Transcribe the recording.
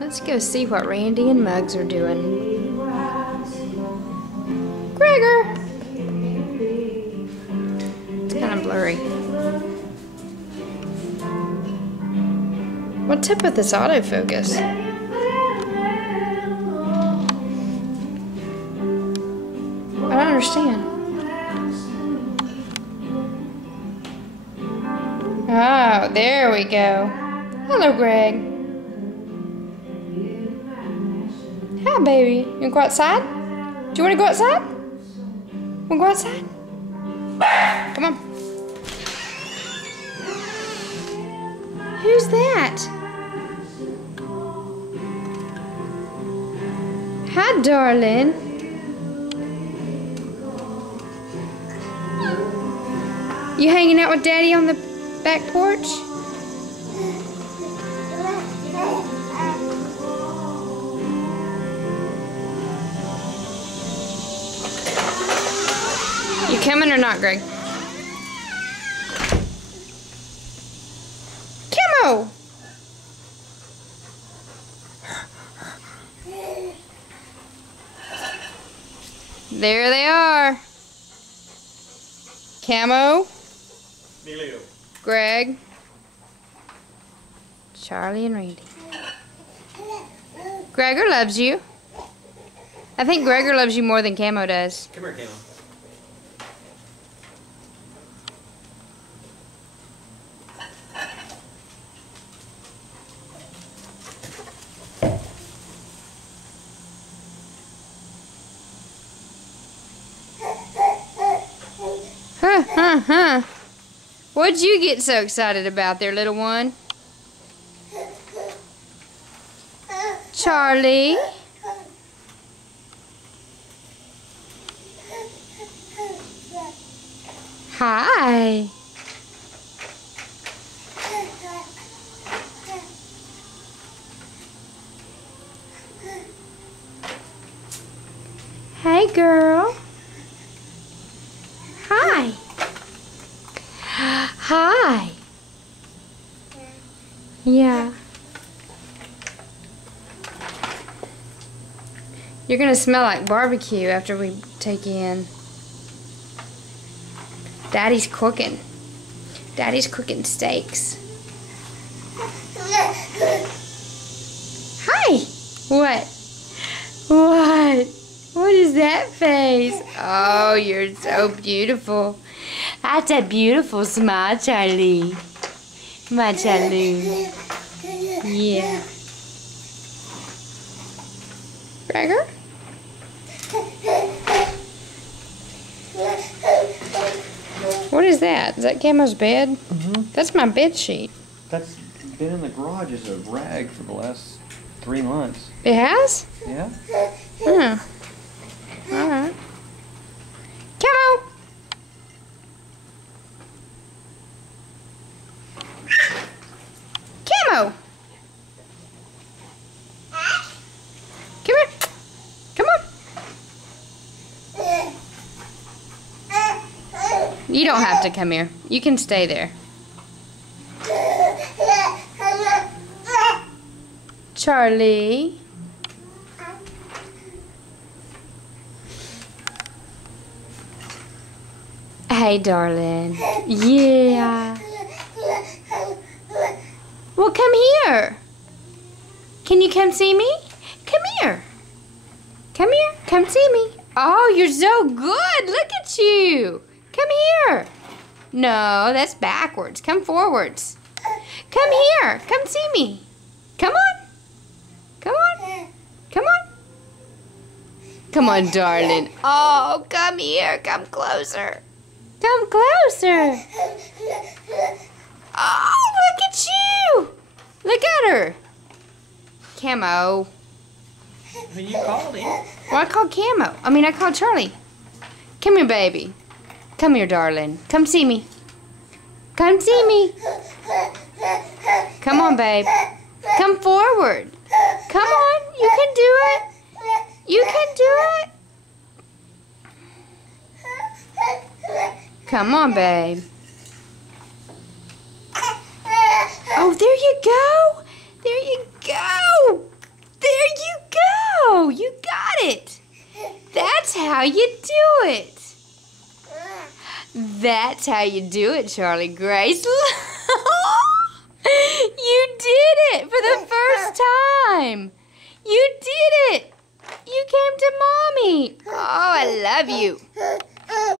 Let's go see what Randy and Muggs are doing. Gregor! It's kind of blurry. What's up with this autofocus? I don't understand. Oh, there we go. Hello, Greg. Hi, baby. You wanna go outside? Do you wanna go outside? Wanna go outside? Come on. Who's that? Hi, darling. You hanging out with Daddy on the back porch? You coming or not, Greg? Camo! There they are. Camo. Emilio. Greg. Charlie and Randy. Gregor loves you. I think Gregor loves you more than Camo does. Come here, Camo. Huh. What'd you get so excited about there, little one? Charlie? Hi. Hey, girl. Hi. Hi. Yeah. You're gonna smell like barbecue after we take you in. Daddy's cooking. Daddy's cooking steaks. Hi. What? What? What is that face? Oh, you're so beautiful. That's a beautiful smile, Charlie. My Charlie. Yeah. Gregor? What is that? Is that Camo's bed? Mm-hmm. That's my bed sheet. That's been in the garage as a rag for the last 3 months. It has? Yeah? Oh. Alright. Camo! Camo! Come here. Come on. You don't have to come here. You can stay there. Charlie. Hey, darling. Yeah. Well, come here. Can you come see me? Come here. Come here. Come see me. Oh, you're so good. Look at you. Come here. No, that's backwards. Come forwards. Come here. Come see me. Come on. Come on. Come on. Come on, darling. Oh, come here. Come closer. Come closer. Oh, look at you. Look at her. Camo. You called him. Well, I called Camo. I called Charlie. Come here, baby. Come here, darling. Come see me. Come see me. Come on, babe. Come forward. Come on. You can do it. You can do it. Come on, babe. Oh, there you go. There you go. That's how you do it. That's how you do it, Charlie Grace. You did it for the first time. You did it. You came to Mommy. Oh, I love you.